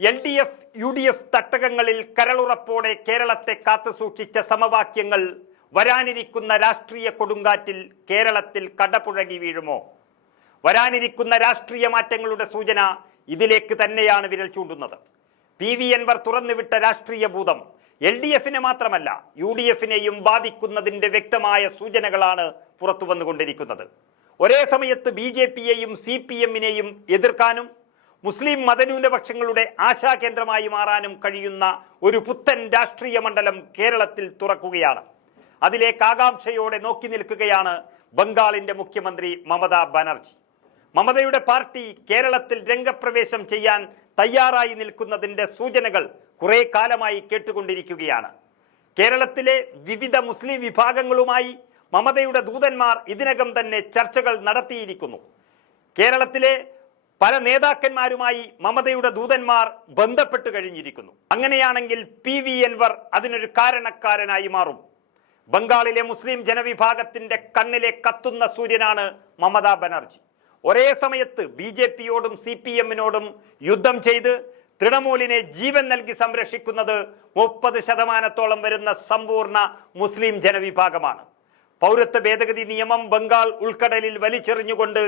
L D F U D F തട്ടകങ്ങളിൽ കരളുറപ്പോടെ കേരളത്തെ കാത്തു സൂക്ഷിച്ച സമവാക്യങ്ങൾ വരാനിരിക്കുന്ന രാഷ്ട്രീയ കൊടുങ്കാറ്റിൽ കേരളത്തിൽ കടപുഴകി വീഴുമോ? വരാനിരിക്കുന്ന രാഷ്ട്രീയ മാറ്റങ്ങളുടെ സൂചന ഇതിലേക്ക് തന്നെയാണ് വിരൽ ചൂണ്ടുന്നത്. പി വി എൻവർ തുറന്നുവിട്ട രാഷ്ട്രീയ ഭൂതം എൽ ഡി എഫിനെ മാത്രമല്ല യു ഡി എഫിനെയും ബാധിക്കുന്നതിന്റെ വ്യക്തമായ സൂചനകളാണ് പുറത്തു വന്നുകൊണ്ടിരിക്കുന്നത് ഒരേ സമയത്ത് ബി ജെ പിയെയും സി പി എമ്മിനെയും എതിർക്കാനും മുസ്ലിം മതന്യൂനപക്ഷങ്ങളുടെ ആശാകേന്ദ്രമായി മാറാനും കഴിയുന്ന ഒരു പുത്തൻ രാഷ്ട്രീയ മണ്ഡലം കേരളത്തിൽ തുറക്കുകയാണ്. അതിലേക്ക് ആകാംക്ഷയോടെ നോക്കി നിൽക്കുകയാണ് ബംഗാളിന്റെ മുഖ്യമന്ത്രി മമതാ ബാനർജി. മമതയുടെ പാർട്ടി കേരളത്തിൽ രംഗപ്രവേശം ചെയ്യാൻ തയ്യാറായി നിൽക്കുന്നതിന്റെ സൂചനകൾ കുറെ കാലമായി കേട്ടുകൊണ്ടിരിക്കുകയാണ്. കേരളത്തിലെ വിവിധ മുസ്ലിം വിഭാഗങ്ങളുമായി മമതയുടെ ദൂതന്മാർ ഇതിനകം തന്നെ ചർച്ചകൾ നടത്തിയിരിക്കുന്നു. കേരളത്തിലെ പല നേതാക്കന്മാരുമായി മമതയുടെ ദൂതന്മാർ ബന്ധപ്പെട്ട് കഴിഞ്ഞിരിക്കുന്നു. അങ്ങനെയാണെങ്കിൽ പി വി എൻവർ അതിനൊരു കാരണക്കാരനായി മാറും. ബംഗാളിലെ മുസ്ലിം ജനവിഭാഗത്തിന്റെ കണ്ണിലെ കത്തുന്ന സൂര്യനാണ് മമതാ ബനർജി. ഒരേ സമയത്ത് ബി ജെ പിയോടും സി പി എമ്മിനോടും യുദ്ധം ചെയ്ത് തൃണമൂലിനെ ജീവൻ നൽകി സംരക്ഷിക്കുന്നത് മുപ്പത് ശതമാനത്തോളം വരുന്ന സമ്പൂർണ മുസ്ലിം ജനവിഭാഗമാണ്. പൗരത്വ ഭേദഗതി നിയമം ബംഗാൾ ഉൾക്കടലിൽ വലിച്ചെറിഞ്ഞുകൊണ്ട്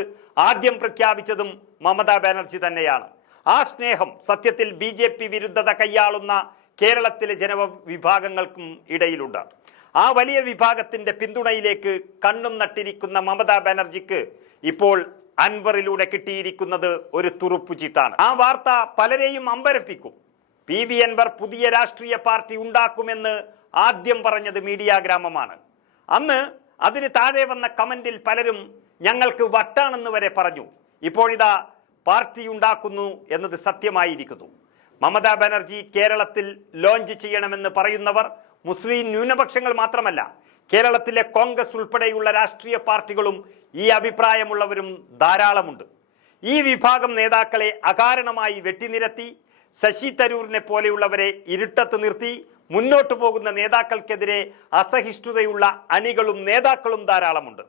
ആദ്യം പ്രഖ്യാപിച്ചതും മമതാ ബാനർജി തന്നെയാണ്. ആ സ്നേഹം സത്യത്തിൽ ബി ജെ പി വിരുദ്ധത കൈയാളുന്ന കേരളത്തിലെ ജനവിഭാഗങ്ങൾക്കും ഇടയിലുണ്ട്. ആ വലിയ വിഭാഗത്തിന്റെ പിന്തുണയിലേക്ക് കണ്ണും നട്ടിരിക്കുന്ന മമതാ ബാനർജിക്ക് ഇപ്പോൾ അൻവറിലൂടെ കിട്ടിയിരിക്കുന്നത് ഒരു തുറുപ്പുചീട്ടാണ് ആ വാർത്ത പലരെയും അമ്പരപ്പിക്കും. പി വി അൻവർ പുതിയ രാഷ്ട്രീയ പാർട്ടി ഉണ്ടാക്കുമെന്ന് ആദ്യം പറഞ്ഞത് മീഡിയ ഗ്രാമമാണ്. അന്ന് അതിന് താഴെ വന്ന കമന്റിൽ പലരും ഞങ്ങൾക്ക് വട്ടാണെന്ന് വരെ പറഞ്ഞു. ഇപ്പോഴിതാ പാർട്ടി ഉണ്ടാക്കുന്നു എന്നത് സത്യമായിരിക്കുന്നു. മമതാ ബാനർജി കേരളത്തിൽ ലോഞ്ച് ചെയ്യണമെന്ന് പറയുന്നവർ മുസ്ലിം ന്യൂനപക്ഷങ്ങൾ മാത്രമല്ല കേരളത്തിലെ കോൺഗ്രസ് ഉൾപ്പെടെയുള്ള രാഷ്ട്രീയ പാർട്ടികളും ഈ അഭിപ്രായമുള്ളവരും ധാരാളമുണ്ട്. ഈ വിഭാഗം നേതാക്കളെ അകാരണമായി വെട്ടിനിരത്തി ശശി തരൂരിനെ പോലെയുള്ളവരെ ഇരുട്ടത്ത് നിർത്തി മുന്നോട്ടു പോകുന്ന നേതാക്കൾക്കെതിരെ അസഹിഷ്ണുതയുള്ള അണികളും നേതാക്കളും ധാരാളമുണ്ട്.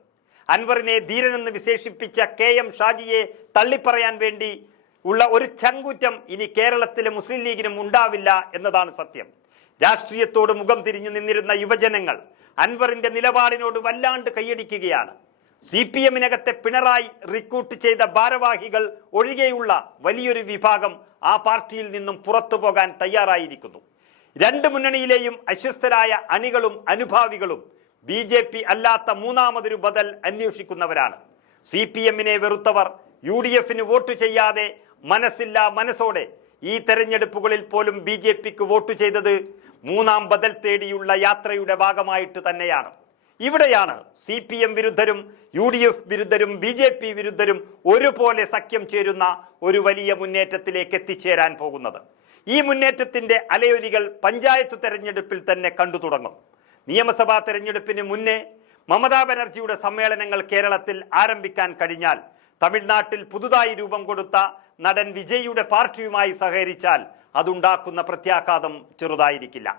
അൻവറിനെ ധീരനെന്ന് വിശേഷിപ്പിച്ച കെ എം ഷാജിയെ തള്ളിപ്പറയാൻ വേണ്ടി ഉള്ള ഒരു ചങ്കൂറ്റം ഇനി കേരളത്തിലെ മുസ്ലിം ലീഗിനും ഉണ്ടാവില്ല എന്നതാണ് സത്യം. രാഷ്ട്രീയത്തോട് മുഖം തിരിഞ്ഞു നിന്നിരുന്ന യുവജനങ്ങൾ അൻവറിന്റെ നിലപാടിനോട് വല്ലാണ്ട് കൈയടിക്കുകയാണ്. സി പി എമ്മിനകത്തെ പിണറായി റിക്രൂട്ട് ചെയ്ത ഭാരവാഹികൾ ഒഴികെയുള്ള വലിയൊരു വിഭാഗം ആ പാർട്ടിയിൽ നിന്നും പുറത്തു പോകാൻ തയ്യാറായിരിക്കുന്നു. രണ്ട് മുന്നണിയിലെയും അസ്വസ്ഥരായ അണികളും അനുഭാവികളും ബി ജെ പി അല്ലാത്ത മൂന്നാമതൊരു ബദൽ അന്വേഷിക്കുന്നവരാണ്. സി പി എമ്മിനെ വെറുത്തവർ യു ഡി എഫിന് വോട്ട് ചെയ്യാതെ മനസ്സില്ല മനസ്സോടെ ഈ തെരഞ്ഞെടുപ്പുകളിൽ പോലും ബി ജെ പിക്ക് വോട്ട് ചെയ്തത് മൂന്നാം ബദൽ തേടിയുള്ള യാത്രയുടെ ഭാഗമായിട്ട് തന്നെയാണ്. ഇവിടെയാണ് സി പി എം വിരുദ്ധരും യു ഡി എഫ് വിരുദ്ധരും ബി ജെ പി വിരുദ്ധരും ഒരുപോലെ സഖ്യം ചേരുന്ന ഒരു വലിയ മുന്നേറ്റത്തിലേക്ക് എത്തിച്ചേരാൻ പോകുന്നത്. ഈ മുന്നേറ്റത്തിന്റെ അലയൊലികൾ പഞ്ചായത്ത് തെരഞ്ഞെടുപ്പിൽ തന്നെ കണ്ടു തുടങ്ങും. നിയമസഭാ തെരഞ്ഞെടുപ്പിന് മുന്നേ മമതാ ബാനർജിയുടെ സമ്മേളനങ്ങൾ കേരളത്തിൽ ആരംഭിക്കാൻ കഴിഞ്ഞാൽ തമിഴ്നാട്ടിൽ പുതുതായി രൂപം കൊടുത്ത നടൻ വിജയിയുടെ പാർട്ടിയുമായി സഹകരിച്ചാൽ അതുണ്ടാക്കുന്ന പ്രത്യാഘാതം ചെറുതായിരിക്കില്ല.